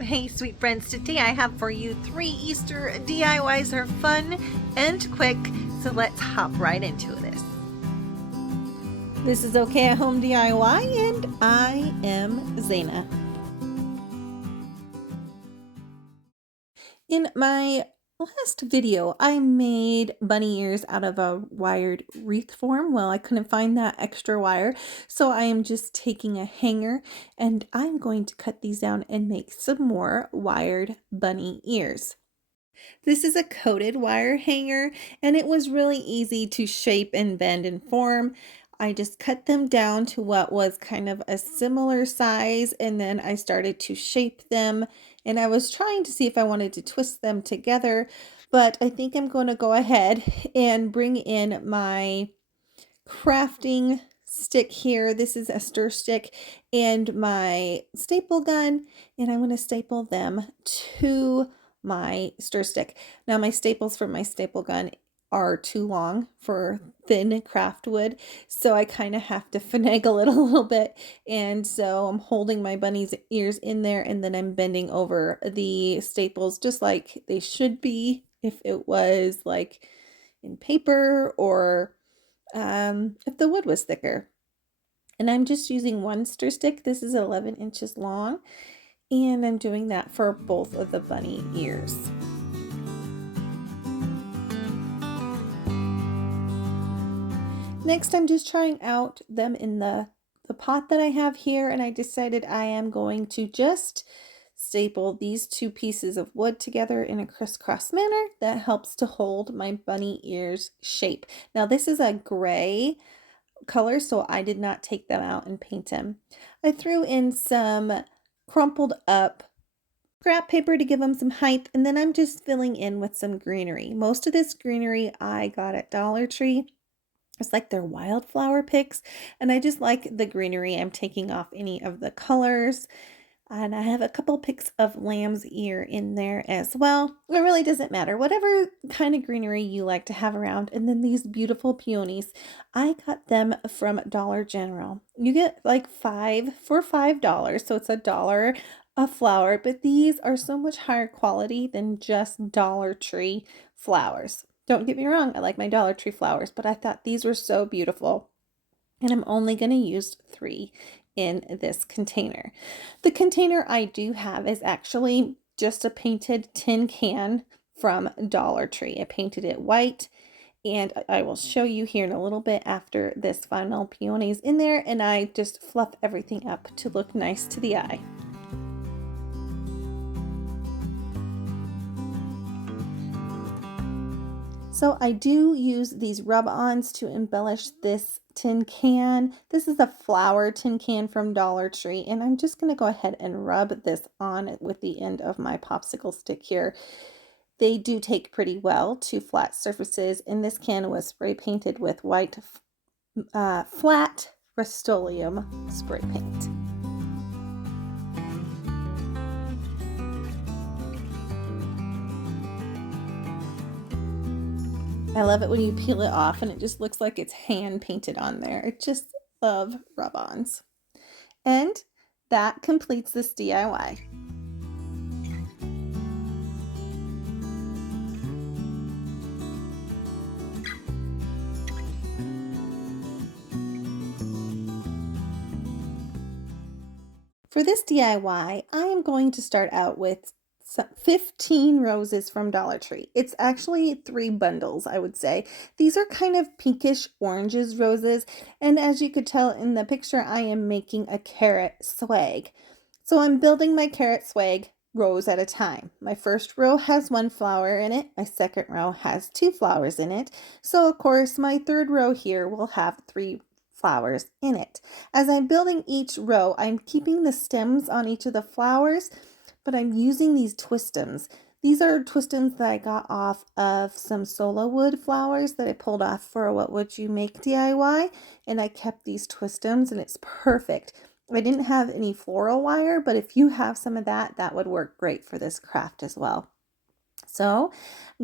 Hey sweet friends, today I have for you 3 Easter DIYs that are fun and quick, so let's hop right into this. This is OK at Home DIY and I am Zaina. In my last video, I made bunny ears out of a wired wreath form. Well, I couldn't find that extra wire, so I am just taking a hanger and I'm going to cut these down and make some more wired bunny ears. This is a coated wire hanger and it was really easy to shape and bend and form. I just cut them down to what was kind of a similar size and then I started to shape them, and I was trying to see if I wanted to twist them together, but I think I'm going to go ahead and bring in my crafting stick here. This is a stir stick and my staple gun, and I'm going to staple them to my stir stick. Now my staples for my staple gun are too long for thin craft wood, so I kind of have to finagle it a little bit, and so I'm holding my bunny's ears in there and then I'm bending over the staples just like they should be if it was like in paper or if the wood was thicker. And I'm just using one stir stick. This is 11 inches long, and I'm doing that for both of the bunny ears. Next, I'm just trying out them in the pot that I have here, and I decided I am going to just staple these two pieces of wood together in a crisscross manner that helps to hold my bunny ears shape. Now this is a gray color, so I did not take them out and paint them. I threw in some crumpled up scrap paper to give them some height, and then I'm just filling in with some greenery. Most of this greenery I got at Dollar Tree. It's like their wildflower picks, and I just like the greenery. I'm taking off any of the colors. And I have a couple picks of lamb's ear in there as well. It really doesn't matter. Whatever kind of greenery you like to have around. And then these beautiful peonies, I got them from Dollar General. You get like 5 for $5. So it's $1 a flower. But these are so much higher quality than just Dollar Tree flowers. Don't get me wrong, I like my Dollar Tree flowers, but I thought these were so beautiful. And I'm only going to use 3 in this container. The container I do have is actually just a painted tin can from Dollar Tree. I painted it white, and I will show you here in a little bit after this final peonies in there, and I just fluff everything up to look nice to the eye. So I do use these rub-ons to embellish this tin can. This is a flower tin can from Dollar Tree, and I'm just going to go ahead and rub this on with the end of my popsicle stick here. They do take pretty well to flat surfaces, and this can was spray painted with white flat Rust-Oleum spray paint. I love it when you peel it off and it just looks like it's hand painted on there. I just love rub-ons. And that completes this DIY. For this DIY, I am going to start out with 15 roses from Dollar Tree. It's actually 3 bundles, I would say. These are kind of pinkish oranges roses, and as you could tell in the picture, I am making a carrot swag. So I'm building my carrot swag rows at a time. My first row has 1 flower in it, my second row has 2 flowers in it, so of course my third row here will have 3 flowers in it. As I'm building each row, I'm keeping the stems on each of the flowers, but I'm using these twistums. These are twistums that I got off of some solo wood flowers that I pulled off for a What Would You Make DIY, and I kept these twistums, and it's perfect. I didn't have any floral wire, but if you have some of that, that would work great for this craft as well. So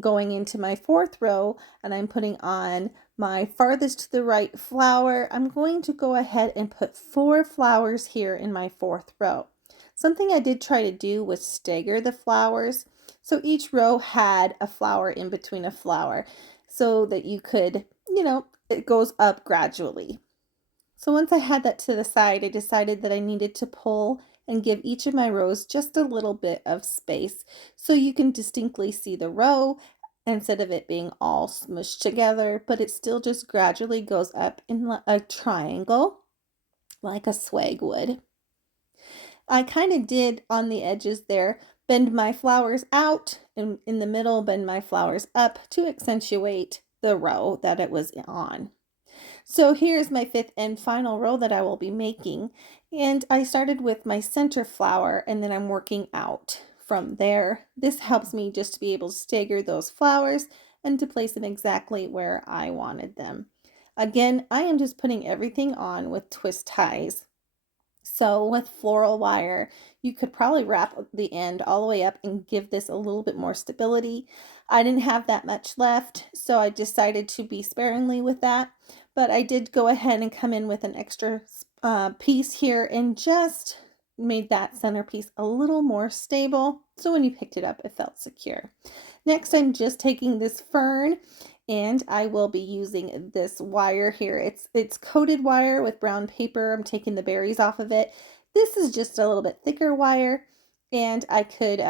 going into my 4th row, and I'm putting on my farthest to the right flower, I'm going to go ahead and put 4 flowers here in my 4th row. Something I did try to do was stagger the flowers. So each row had a flower in between a flower so that you could, it goes up gradually. So once I had that to the side, I decided that I needed to pull and give each of my rows just a little bit of space so you can distinctly see the row instead of it being all smushed together, but it still just gradually goes up in a triangle like a swag would. I kind of did on the edges there, bend my flowers out, and in the middle, bend my flowers up to accentuate the row that it was on. So here's my fifth and final row that I will be making. And I started with my center flower and then I'm working out from there. This helps me just to be able to stagger those flowers and to place them exactly where I wanted them. Again, I am just putting everything on with twist ties. So with floral wire, you could probably wrap the end all the way up and give this a little bit more stability. I didn't have that much left, so I decided to be sparingly with that. But I did go ahead and come in with an extra piece here and just made that centerpiece a little more stable. So when you picked it up, it felt secure. Next, I'm just taking this fern and I will be using this wire here. It's coated wire with brown paper. I'm taking the berries off of it. This is just a little bit thicker wire, and I could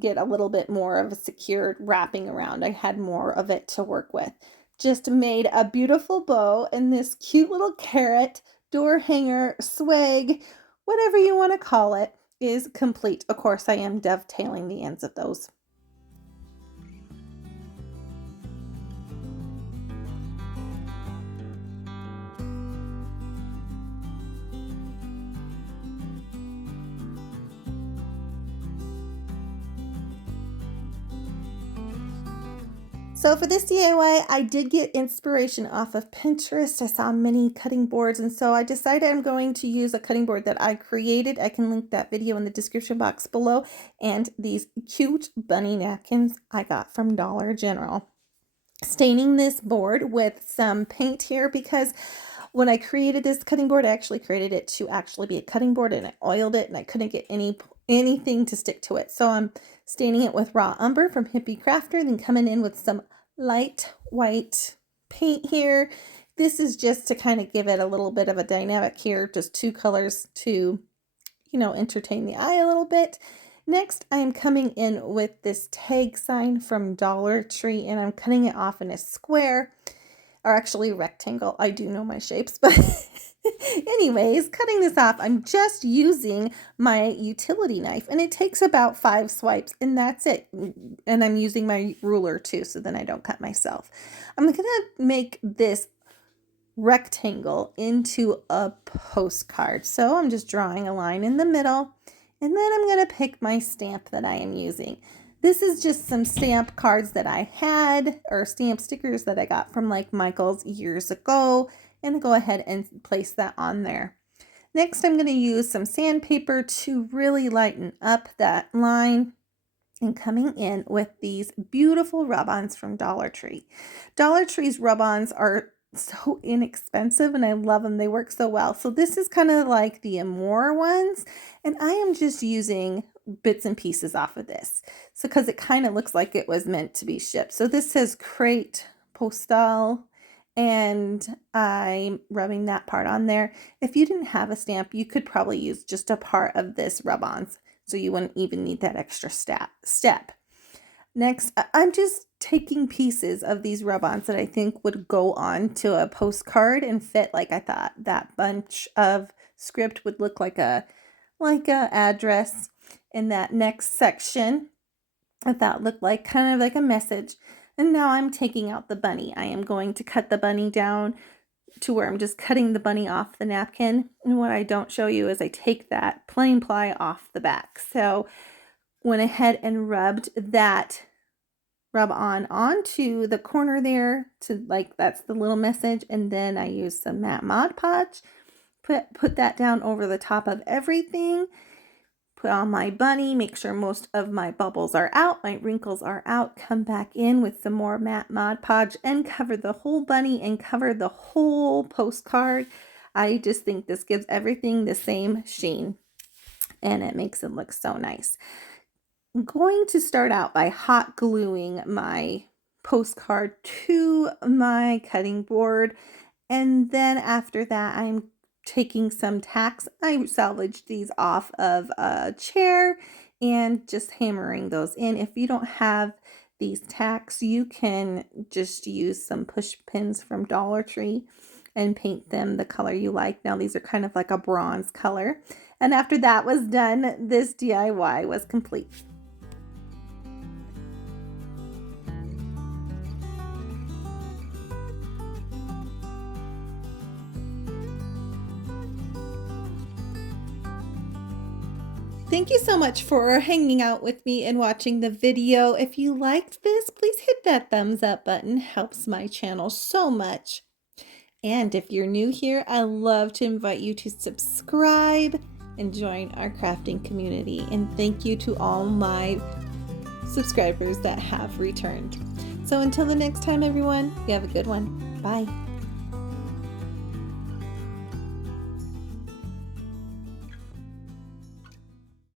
get a little bit more of a secured wrapping around. I had more of it to work with. Just made a beautiful bow and this cute little carrot, door hanger, swag, whatever you want to call it, is complete. Of course, I am dovetailing the ends of those. So for this DIY, I did get inspiration off of Pinterest. I saw many cutting boards, and so I decided I'm going to use a cutting board that I created. I can link that video in the description box below, and these cute bunny napkins I got from Dollar General. Staining this board with some paint here because when I created this cutting board, I actually created it to actually be a cutting board, and I oiled it and I couldn't get anything to stick to it. So I'm staining it with raw umber from Hippie Crafter, then coming in with some light white paint here. This is just to kind of give it a little bit of a dynamic here, just two colors to, entertain the eye a little bit. Next, I am coming in with this tag sign from Dollar Tree, and I'm cutting it off in a square, or actually rectangle. I do know my shapes, but anyways, cutting this off, I'm just using my utility knife, and it takes about 5 swipes, and that's it. And I'm using my ruler too, so then I don't cut myself. I'm gonna make this rectangle into a postcard. So I'm just drawing a line in the middle, and then I'm going to pick my stamp that I am using. This is just some stamp cards that I had, or stamp stickers that I got from like Michael's years ago, and go ahead and place that on there. Next, I'm going to use some sandpaper to really lighten up that line, and coming in with these beautiful rub-ons from Dollar Tree. Dollar Tree's rub-ons are so inexpensive and I love them. They work so well. So this is kind of like the Amore ones, and I am just using bits and pieces off of this. So because it kind of looks like it was meant to be shipped. So this says crate postal, and I'm rubbing that part on there. If you didn't have a stamp, you could probably use just a part of this rub-ons, so you wouldn't even need that extra step. Next, I'm just taking pieces of these rub-ons that I think would go on to a postcard and fit. Like I thought that bunch of script would look like a address, in that next section I thought looked like kind of like a message. And now I'm taking out the bunny. I am going to cut the bunny down to where I'm just cutting the bunny off the napkin. And what I don't show you is I take that plain ply off the back. So went ahead and rubbed that rub on onto the corner there to that's the little message. And then I used some matte Mod Podge, put that down over the top of everything, put on my bunny, make sure most of my bubbles are out, my wrinkles are out, come back in with some more matte Mod Podge and cover the whole bunny and cover the whole postcard. I just think this gives everything the same sheen. and it makes it look so nice. I'm going to start out by hot gluing my postcard to my cutting board, and then after that I'm taking some tacks. I salvaged these off of a chair and just hammering those in. If you don't have these tacks, you can just use some push pins from Dollar Tree and paint them the color you like. Now these are kind of like a bronze color. And after that was done, this DIY was complete. Thank you so much for hanging out with me and watching the video. If you liked this, please hit that thumbs up button. Helps my channel so much. And if you're new here, I love to invite you to subscribe and join our crafting community. And thank you to all my subscribers that have returned. So until the next time, everyone, you have a good one. Bye.